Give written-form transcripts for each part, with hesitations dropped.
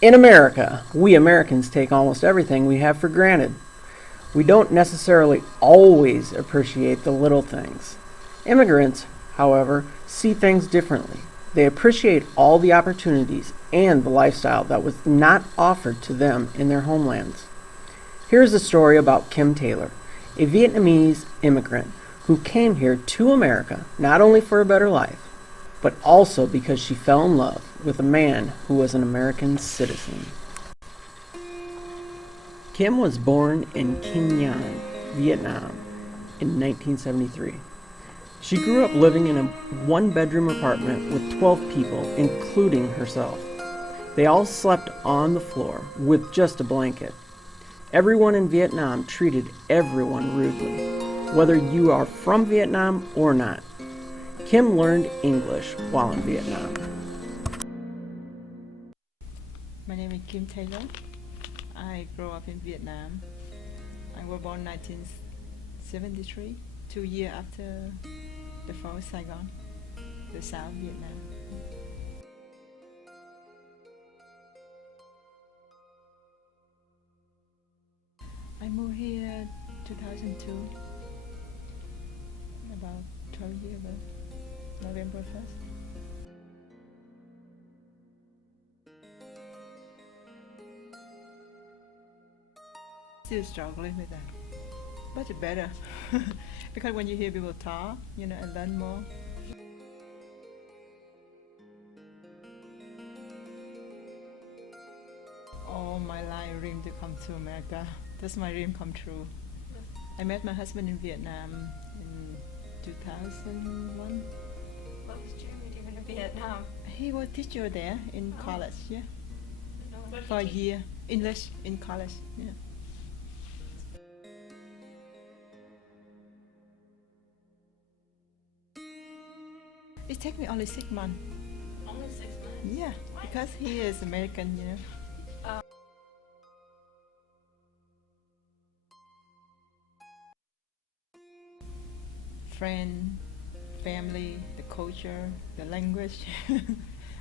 In America, we Americans take almost everything we have for granted. We don't necessarily always appreciate the little things. Immigrants, however, see things differently. They appreciate all the opportunities and the lifestyle that was not offered to them in their homelands. Here's a story about Kim Taylor, a Vietnamese immigrant who came here to America not only for a better life, but also because she fell in love with a man who was an American citizen. Kim was born in Kinh Nhon, Vietnam, in 1973. She grew up living in a one-bedroom apartment with 12 people, including herself. They all slept on the floor with just a blanket. Everyone in Vietnam treated everyone rudely, whether you are from Vietnam or not. Kim learned English while in Vietnam. My name is Kim Taylor. I grew up in Vietnam. I was born 1973, 2 years after the fall of Saigon, the South Vietnam. I moved here 2002, about 12 years ago, November 1st. Still struggling with that, but it's better because when you hear people talk, and learn more. All my life, I dream to come to America. That's my dream come true. I met my husband in Vietnam in 2001. What was Jeremy doing in Vietnam? He was teacher there in college, yeah, What for a did he year. English in college, yeah. It took me only 6 months. Only 6 months? Yeah, Why? because he is American. Friend, family, the culture, the language.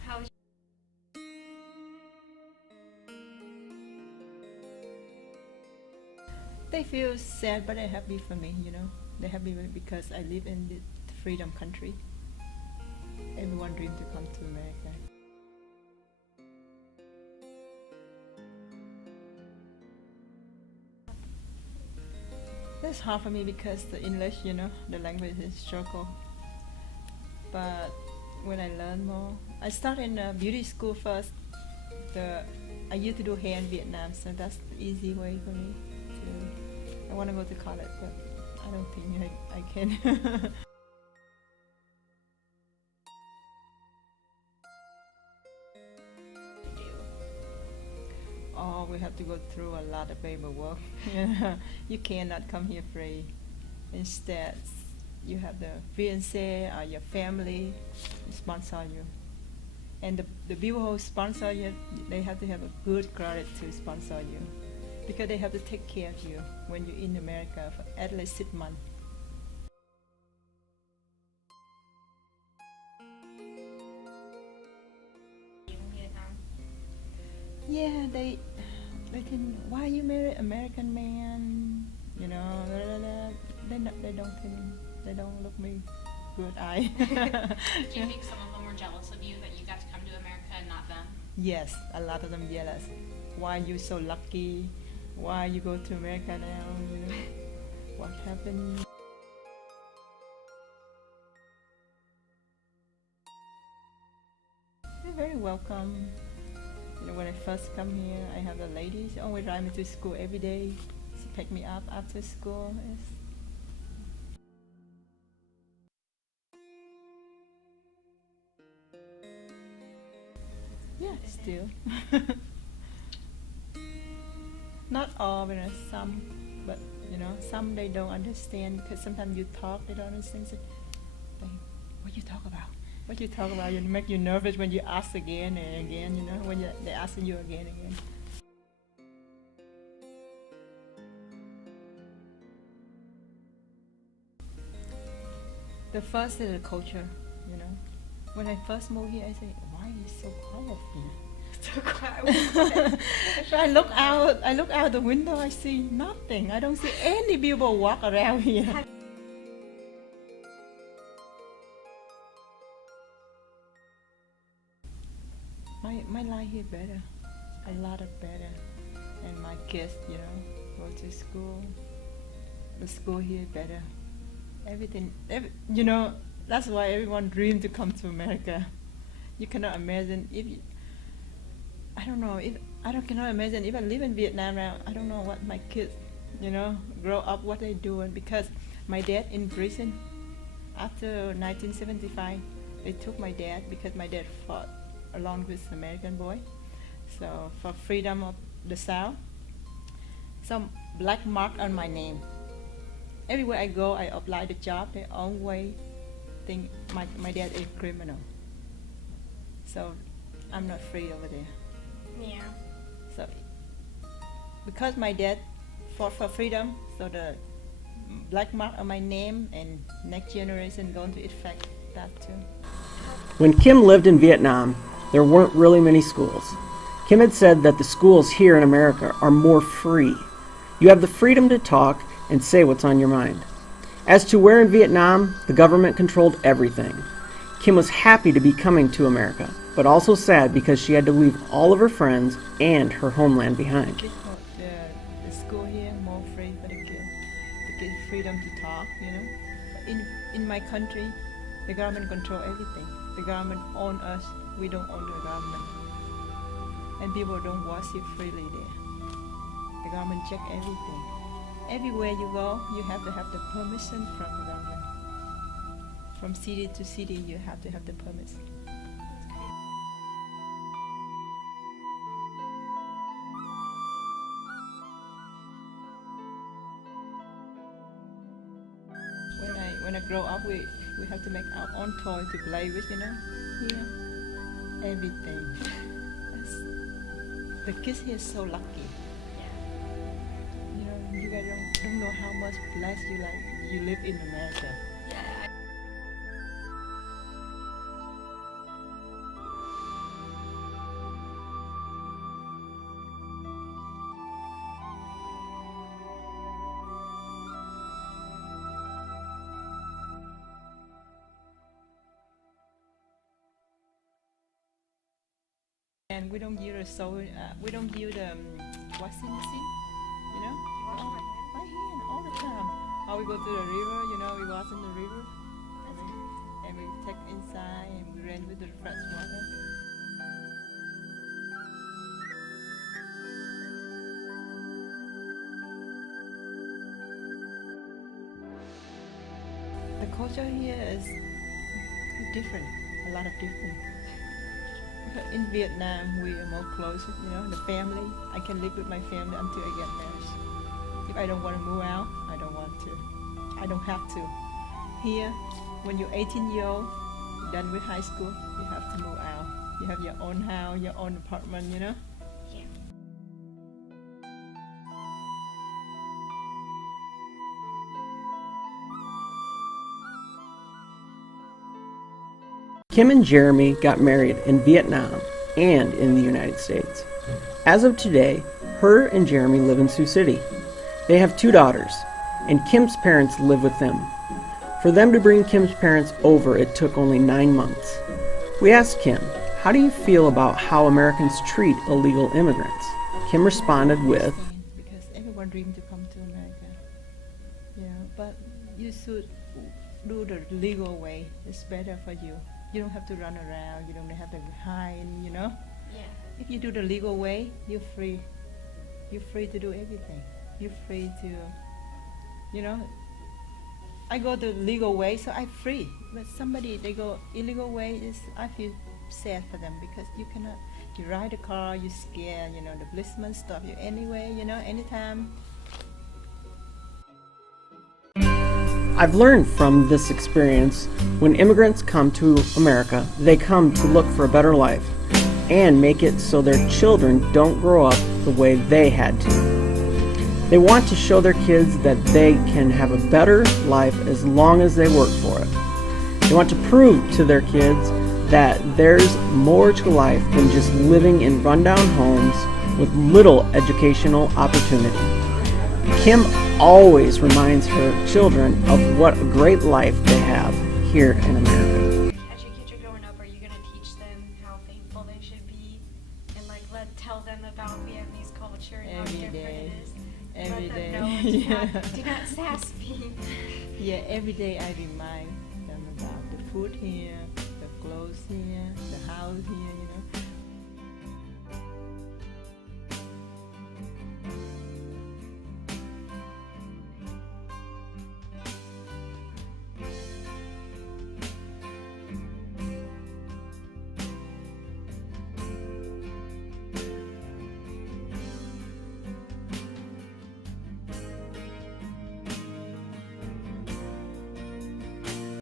How was They feel sad, but they're happy for me. They're happy because I live in the freedom country. Everyone dreams to come to America. That's hard for me because the English, the language is struggle. But when I learn more, I start in a beauty school first. I used to do hair in Vietnam, so that's the easy way for me to. I want to go to college, but I don't think I can. to do? Oh, we have to go through a lot of paperwork. You cannot come here free. Instead, you have the fiancé or your family sponsor you. And the people who sponsor you, they have to have a good credit to sponsor you. Because they have to take care of you when you're in America for at least 6 months. In Vietnam? Yeah, they think, why you marry American man? Blah, blah, blah. They don't look me good eye. Do you think some of them were jealous of you that you got to come to America and not them? Yes, a lot of them jealous. Why you so lucky? Why you go to America now? What happened? They're very welcome. When I first come here, I have a lady. She always drive me to school every day. She pick me up after school. Yeah, still. Not all, some, but some they don't understand because sometimes you talk, they don't understand. Say, "Babe, what you talk about? What you talk about?" It make you nervous when you ask again and again. When they're asking you again and again. The first is the culture. When I first moved here, I say, why is it so cold here? so quiet. So I look out the window, I see nothing. I don't see any people walk around here. My life here better, a lot of better. And my kids, go to school. The school here better. Everything, that's why everyone dreams to come to America. You cannot imagine I cannot imagine if I live in Vietnam now. I don't know what my kids, grow up, what they doing, because my dad in prison after 1975. They took my dad because my dad fought along with American boy. So for freedom of the South, some black mark on my name. Everywhere I go, I apply the job. They always think my dad is a criminal. So I'm not free over there. Yeah. So because my dad fought for freedom, so the black mark on my name and next generation going to affect that too. When Kim lived in Vietnam, there weren't really many schools. Kim had said that the schools here in America are more free. You have the freedom to talk and say what's on your mind. As to where in Vietnam, the government controlled everything. Kim was happy to be coming to America, but also sad because she had to leave all of her friends and her homeland behind. The school here more free for the kids. The kids freedom to talk, In my country, the government control everything. The government own us. We don't own the government. And people don't worship freely there. The government check everything. Everywhere you go, you have to have the permission from the government. From city to city, you have to have the permission. When I grow up, we have to make our own toy to play with, Here, everything. The kids here are so lucky. You guys don't know how much blessed you live in America. Yeah. And we don't use we don't use washing machine, right here all the time. Or we go to the river, we wash in the river, and we take inside and we rinse with the fresh water. The culture here is different, a lot of different. In Vietnam, we are more close, the family. I can live with my family until I get married. If I don't want to move out, I don't want to. I don't have to. Here, when you're 18 years old, done with high school, you have to move out. You have your own house, your own apartment, Yeah. Kim and Jeremy got married in Vietnam and in the United States. As of today, her and Jeremy live in Sioux City. They have 2 daughters, and Kim's parents live with them. For them to bring Kim's parents over, it took only 9 months. We asked Kim, how do you feel about how Americans treat illegal immigrants? Kim responded with, because everyone dreams to come to America. But you should do the legal way. It's better for you. You don't have to run around. You don't have to hide, Yeah. If you do the legal way, you're free. You're free to do everything. You're free to, I go the legal way, so I'm free. But they go illegal way, I feel sad for them because you cannot, you ride a car, you're scared, the policeman stop you anyway, anytime. I've learned from this experience, when immigrants come to America, they come to look for a better life and make it so their children don't grow up the way they had to. They want to show their kids that they can have a better life as long as they work for it. They want to prove to their kids that there's more to life than just living in rundown homes with little educational opportunity. Kim always reminds her children of what a great life they have here in America. As your kids are growing up, are you going to teach them how thankful they should be and tell them about Vietnamese culture and how Every different day. it is? Every Let day. them know, do not sass me. Yeah, every day I remind them about the food here, the clothes here, the house here,